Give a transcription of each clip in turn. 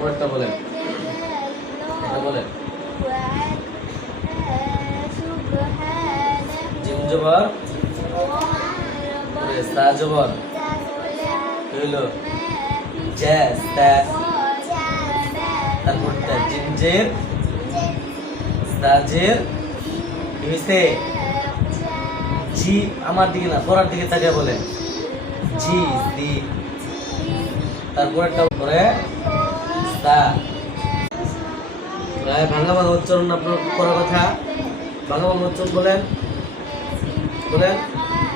পরেরটা বলেন, এটা বলেন। জিম জবর সা জবর হইলো জ্যাস তা, তারপরটা জিঞ্জের সাজের হইছে জি, আমার দিকে না পড়ার দিকে তাকিয়ে বলেন জি দি, তারপরেরটা পরে তা। ভাঙা ভাঙা উচ্চারণ আপনার করার কথা, ভাঙা ভাঙা উচ্চারণ বলেন, বলেন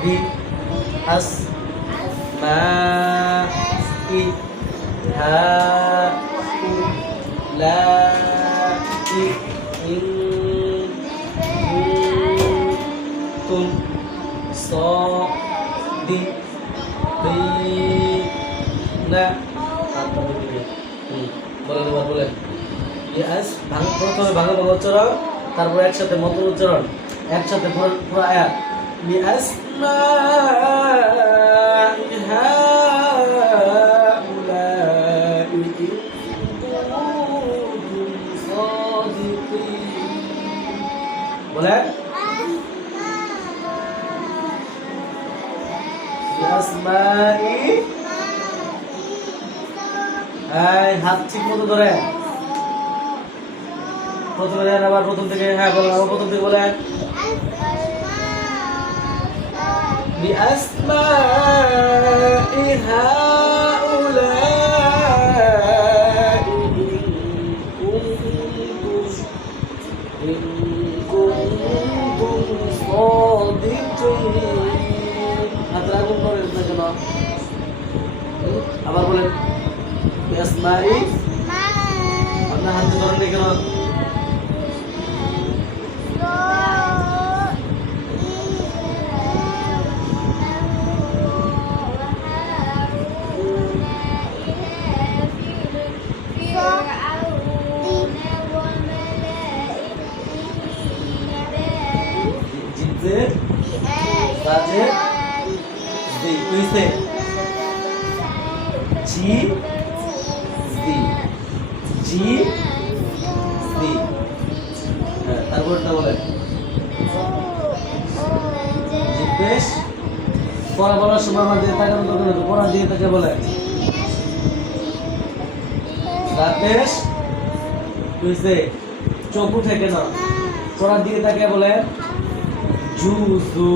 বি আস মা ই হা উ লা ই ইন কুম স দি তি না। বলেন এবার বলেন ইয়াস। প্রথমে ভাঙা ভাঙা উচ্চারণ, তারপর একসাথে মত উচ্চারণ, একসাথে পুরো আয়াত। ইয়াস মা বলে হাত ঠিক মতো ধরে প্রথমে আবার প্রথম থেকে, হ্যাঁ বলেন আবার প্রথম থেকে বলেন আবার বলেন আপনার হাতে ধরেন কেন? জিতে রাজে দুইতে জি দি জি দি, তারপরটা বলেন জিজ্ঞেস। পড়া বলার সময় আমাদের তাকানো দরকার নেই, পড়া দিয়ে তাকে বলেন রাতেশ বুঝতে চোখ উঠে কেন? পড়ার দিকে তাকে বলেন জুজু